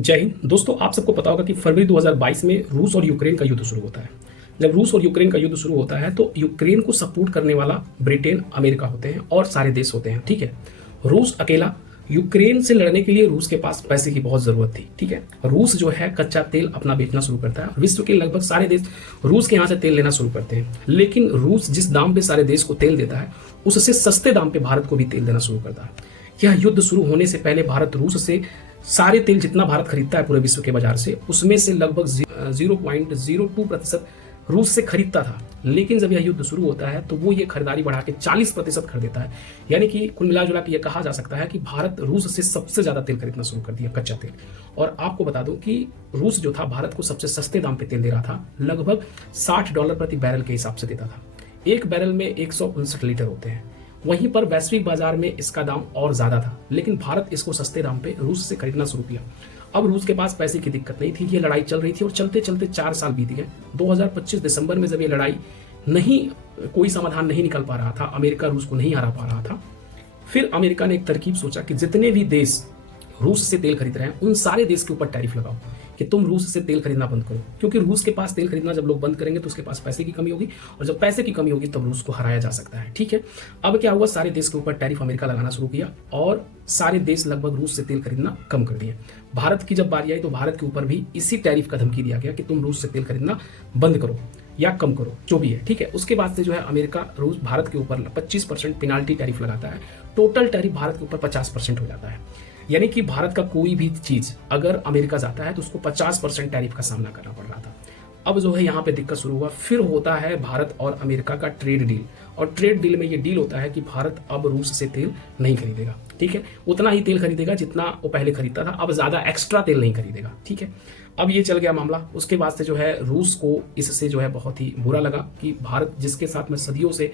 जय हिंद दोस्तों। आप सबको पता होगा कि फरवरी 2022 में रूस और यूक्रेन का युद्ध शुरू होता है। जब रूस और यूक्रेन का युद्ध शुरू होता है तो यूक्रेन को सपोर्ट करने वाला ब्रिटेन, अमेरिका होते हैं और सारे देश होते हैं। ठीक है, रूस अकेला यूक्रेन से लड़ने के लिए रूस के पास पैसे की बहुत जरूरत थी। ठीक है, रूस जो है कच्चा तेल अपना बेचना शुरू करता है। विश्व के लगभग सारे देश रूस के यहाँ से तेल लेना शुरू करते हैं, लेकिन रूस जिस दाम पे सारे देश को तेल देता है उससे सस्ते दाम पे भारत को भी तेल देना शुरू करता है। यह युद्ध शुरू होने से पहले भारत रूस से सारे तेल जितना भारत खरीदता है पूरे विश्व के बाजार से, उसमें से लगभग 0.02% रूस से खरीदता था। लेकिन जब यह युद्ध शुरू होता है तो वो ये खरीदारी बढ़ा के 40% खरीद देता है। यानी कि कुल मिला जुला के ये कहा जा सकता है कि भारत रूस से सबसे ज्यादा तेल खरीदना शुरू कर दिया, कच्चा तेल। और आपको बता दूं कि रूस जो था भारत को सबसे सस्ते दाम पे तेल दे रहा था, लगभग $60 प्रति बैरल के हिसाब से देता था। एक बैरल में 159 लीटर होते हैं। वहीं पर वैश्विक बाजार में इसका दाम और ज्यादा था, लेकिन भारत इसको सस्ते दाम पे रूस से खरीदना शुरू किया। अब रूस के पास पैसे की दिक्कत नहीं थी, ये लड़ाई चल रही थी और चलते चलते 4 साल बीत गए। 2025 दिसंबर में जब ये लड़ाई कोई समाधान नहीं निकल पा रहा था, अमेरिका रूस को नहीं हरा पा रहा था, फिर अमेरिका ने एक तरकीब सोचा कि जितने भी देश रूस से तेल खरीद रहे हैं उन सारे देश के ऊपर टैरिफ लगाओ कि तुम रूस से तेल खरीदना बंद करो। क्योंकि रूस के पास तेल खरीदना जब लोग बंद करेंगे तो उसके पास पैसे की कमी होगी, और जब पैसे की कमी होगी तब रूस को हराया जा सकता है। ठीक है, अब क्या हुआ, सारे देश के ऊपर टैरिफ अमेरिका लगाना शुरू किया और सारे देश लगभग रूस से तेल खरीदना कम कर दिए। भारत की जब बारी आई तो भारत के ऊपर भी इसी टैरिफ का धमकी दिया गया कि तुम रूस से तेल खरीदना बंद करो या कम करो, जो भी है। ठीक है, उसके बाद से जो है अमेरिका रूस भारत के ऊपर 25% पेनाल्टी टैरिफ लगाता है। टोटल टैरिफ भारत के ऊपर 50% हो जाता है। यानी कि भारत का कोई भी चीज अगर अमेरिका जाता है तो उसको 50% टैरिफ का सामना करना पड़ रहा था। अब जो है यहाँ पे दिक्कत शुरू हुआ। फिर होता है भारत और अमेरिका का ट्रेड डील, और ट्रेड डील में ये डील होता है कि भारत अब रूस से तेल नहीं खरीदेगा। ठीक है, उतना ही तेल खरीदेगा जितना वो पहले खरीदता था, अब ज्यादा एक्स्ट्रा तेल नहीं खरीदेगा। ठीक है, अब ये चल गया मामला। उसके बाद से जो है रूस को इससे जो है बहुत ही बुरा लगा कि भारत जिसके साथ मैं सदियों से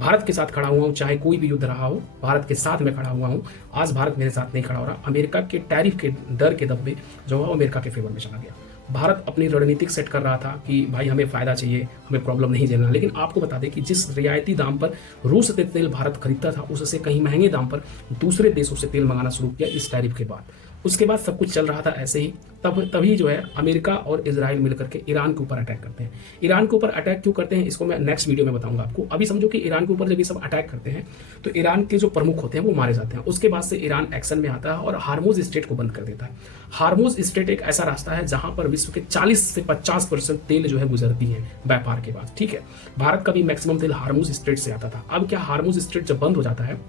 भारत के साथ खड़ा हुआ हूं, चाहे कोई भी युद्ध रहा हो भारत के साथ मैं खड़ा हुआ हूं, आज भारत मेरे साथ नहीं खड़ा हो रहा। अमेरिका के टैरिफ के डर के दब्बे जो है अमेरिका के फेवर में चला गया। भारत अपनी रणनीतिक सेट कर रहा था कि भाई हमें फायदा चाहिए, हमें प्रॉब्लम नहीं झेलना। लेकिन आपको बता दें कि जिस रियायती दाम पर रूस से तेल भारत खरीदता था उससे कहीं महंगे दाम पर दूसरे देशों से तेल मंगाना शुरू किया इस टैरिफ के बाद। उसके बाद सब कुछ चल रहा था ऐसे ही, तभी जो है अमेरिका और इजराइल मिलकर के ईरान के ऊपर अटैक करते हैं। ईरान के ऊपर अटैक क्यों करते हैं इसको मैं नेक्स्ट वीडियो में बताऊंगा आपको। अभी समझो कि ईरान के ऊपर जब ये सब अटैक करते हैं तो ईरान के जो प्रमुख होते हैं वो मारे जाते हैं। उसके बाद से ईरान एक्शन में आता है और हार्मोज स्ट्रेट को बंद कर देता है। हार्मोज स्ट्रेट एक ऐसा रास्ता है जहां पर विश्व के 40 से 50% तेल जो है गुजरती है व्यापार के बाद। ठीक है, भारत का भी मैक्सिमम तेल हार्मोज स्ट्रेट से आता था। अब क्या, हार्मोज स्ट्रेट जब बंद हो जाता है,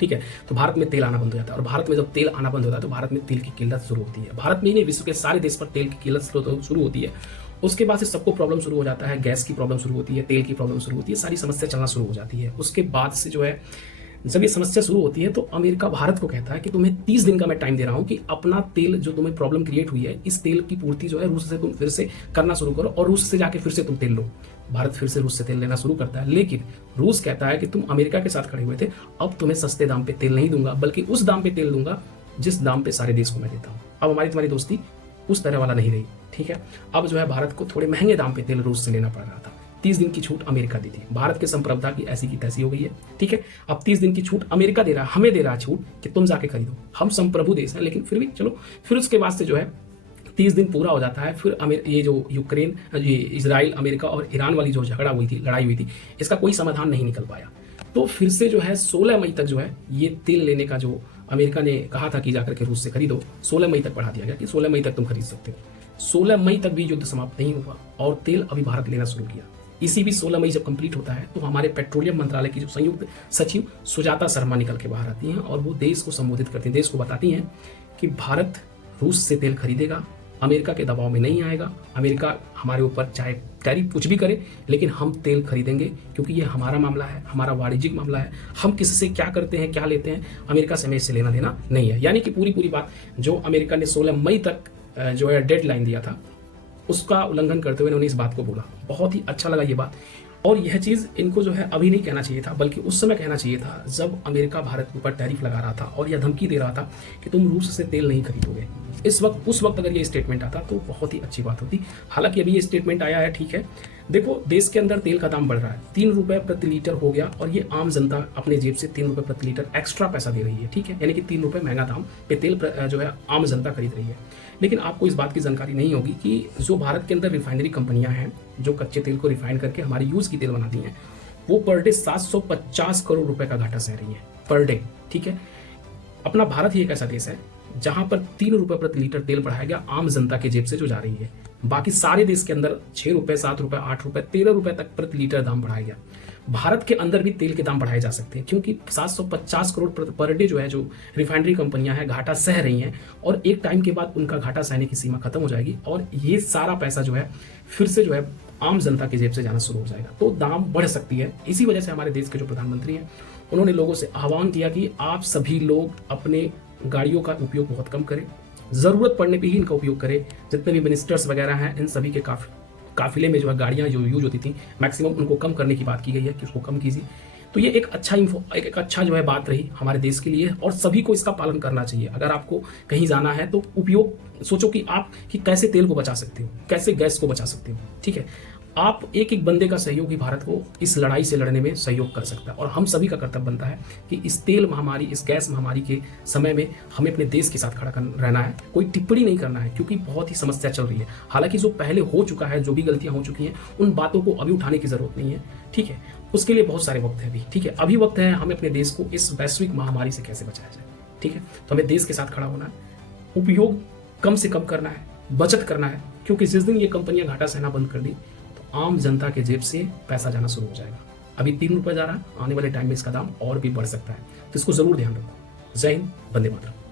ठीक है, तो भारत में तेल आना बंद हो जाता है। और भारत में जब तेल आना बंद होता है तो भारत में तेल की किल्लत शुरू होती है। भारत में ही नहीं, विश्व के सारे देश पर तेल की किल्लत शुरू होती है। उसके बाद से सबको प्रॉब्लम शुरू हो जाता है, गैस की प्रॉब्लम शुरू होती है, तेल की प्रॉब्लम शुरू होती है, सारी समस्या चलना शुरू हो जाती है। उसके बाद से जो है जब ये समस्या शुरू होती है तो अमेरिका भारत को कहता है कि तुम्हें 30 दिन का मैं टाइम दे रहा हूं कि अपना तेल जो तुम्हें प्रॉब्लम क्रिएट हुई है इस तेल की पूर्ति जो है रूस से तुम फिर से करना शुरू करो, और रूस से जाके फिर से तुम तेल लो। भारत फिर से रूस से तेल लेना शुरू करता है, लेकिन रूस कहता है कि तुम अमेरिका के साथ खड़े हुए थे, अब तुम्हें सस्ते दाम पे तेल नहीं दूंगा बल्कि उस दाम पे तेल दूंगा जिस दाम पे सारे देश को मैं देता हूँ। अब हमारी तुम्हारी दोस्ती उस तरह वाला नहीं रही। ठीक है, अब जो है भारत को थोड़े महंगे दाम पे तेल रूस से लेना पड़ रहा था। 30 दिन की छूट अमेरिका दी थी। भारत के संप्रभुता की ऐसी की तैसी हो गई है। ठीक है, अब 30 दिन की छूट अमेरिका दे रहा है, हमें दे रहा है छूट कि तुम जाके खरीदो। हम संप्रभु देश हैं, लेकिन फिर भी चलो। फिर उसके बाद से जो है 30 दिन पूरा हो जाता है। फिर ये जो यूक्रेन, ये इजराइल, अमेरिका और ईरान वाली जो झगड़ा हुई थी, लड़ाई हुई थी, इसका कोई समाधान नहीं निकल पाया। तो फिर से जो है 16 मई तक जो है ये तेल लेने का जो अमेरिका ने कहा था कि जाकर के रूस से खरीदो, 16 मई तक बढ़ा दिया गया कि 16 मई तक तुम खरीद सकते हो। 16 मई तक भी युद्ध समाप्त नहीं हुआ और तेल अभी भारत लेना शुरू किया। इसी भी 16 मई जब कंप्लीट होता है तो हमारे पेट्रोलियम मंत्रालय की जो संयुक्त सचिव सुजाता शर्मा निकल के बाहर आती हैं और वो देश को संबोधित करती हैं, देश को बताती हैं कि भारत रूस से तेल खरीदेगा, अमेरिका के दबाव में नहीं आएगा। अमेरिका हमारे ऊपर चाहे टैरिफ कुछ भी करे, लेकिन हम तेल खरीदेंगे क्योंकि ये हमारा मामला है, हमारा वाणिज्यिक मामला है। हम किससे क्या करते हैं, क्या लेते हैं, अमेरिका से हमें इससे लेना देना नहीं है। यानी कि पूरी बात जो अमेरिका ने 16 मई तक जो है डेडलाइन दिया था उसका उल्लंघन करते हुए इन्होंने इस बात को बोला। बहुत ही अच्छा लगा ये बात। और यह चीज़ इनको जो है अभी नहीं कहना चाहिए था, बल्कि उस समय कहना चाहिए था जब अमेरिका भारत के ऊपर टैरिफ लगा रहा था और यह धमकी दे रहा था कि तुम रूस से तेल नहीं खरीदोगे। इस वक्त उस वक्त अगर ये स्टेटमेंट आता तो बहुत ही अच्छी बात होती। हालांकि अभी ये स्टेटमेंट आया है, ठीक है। देखो, देश के अंदर तेल का दाम बढ़ रहा है, 3 रुपए प्रति लीटर हो गया, और ये आम जनता अपने जेब से 3 रुपए प्रति लीटर एक्स्ट्रा पैसा दे रही है, ठीक है। यानी कि 3 रुपए महंगा दाम पे तेल जो है आम जनता खरीद रही है। लेकिन आपको इस बात की जानकारी नहीं होगी कि जो भारत के अंदर रिफाइनरी कंपनियां हैं जो कच्चे तेल को रिफाइन करके हमारी यूज की तेल बनाती हैं, वो पर डे 750 करोड़ रुपए का घाटा सह रही है पर डे, ठीक है। अपना भारत ही एक ऐसा देश है जहां पर 3 रुपए प्रति लीटर तेल बढ़ाया गया आम जनता के जेब से जो जा रही है। बाकी सारे देश के अंदर 6 रुपए, 7 रुपए, 8 रुपए, 13 रुपए तक प्रति लीटर दाम बढ़ाया गया। भारत के अंदर भी तेल के दाम बढ़ाए जा सकते हैं, क्योंकि 750 करोड़ पर डे जो है जो रिफाइनरी कंपनियां हैं घाटा सह रही हैं, और एक टाइम के बाद उनका घाटा सहने की सीमा खत्म हो जाएगी, और ये सारा पैसा जो है फिर से जो है आम जनता की जेब से जाना शुरू हो जाएगा, तो दाम बढ़ सकती है। इसी वजह से हमारे देश के जो प्रधानमंत्री हैं उन्होंने लोगों से आह्वान किया कि आप सभी लोग अपने गाड़ियों का उपयोग बहुत कम करें, जरूरत पड़ने पे ही इनका उपयोग करें। जितने भी मिनिस्टर्स वगैरह हैं इन सभी के काफिले में जो है गाड़ियां जो यूज होती थी मैक्सिमम उनको कम करने की बात की गई है कि उसको कम कीजिए। तो ये एक अच्छा एक अच्छा जो है बात रही हमारे देश के लिए, और सभी को इसका पालन करना चाहिए। अगर आपको कहीं जाना है तो उपयोग सोचो कि आप कि कैसे तेल को बचा सकते हो, कैसे गैस को बचा सकते हो, ठीक है। आप एक एक बंदे का सहयोग ही भारत को इस लड़ाई से लड़ने में सहयोग कर सकता है, और हम सभी का कर्तव्य बनता है कि इस तेल महामारी, इस गैस महामारी के समय में हमें अपने देश के साथ खड़ा रहना है। कोई टिप्पणी नहीं करना है, क्योंकि बहुत ही समस्या चल रही है। हालांकि जो पहले हो चुका है, जो भी गलतियां हो चुकी हैं, उन बातों को अभी उठाने की जरूरत नहीं है, ठीक है। उसके लिए बहुत सारे वक्त है अभी, ठीक है। अभी वक्त है हमें अपने देश को इस वैश्विक महामारी से कैसे बचाया जाए, ठीक है। तो हमें देश के साथ खड़ा होना है, उपयोग कम से कम करना है, बचत करना है, क्योंकि जिस दिन ये कंपनियां घाटा सहना बंद कर दी आम जनता के जेब से पैसा जाना शुरू हो जाएगा। अभी 3 रुपए जा रहा है, आने वाले टाइम में इसका दाम और भी बढ़ सकता है, तो इसको जरूर ध्यान रखो। जय हिंद, वंदे मातरम।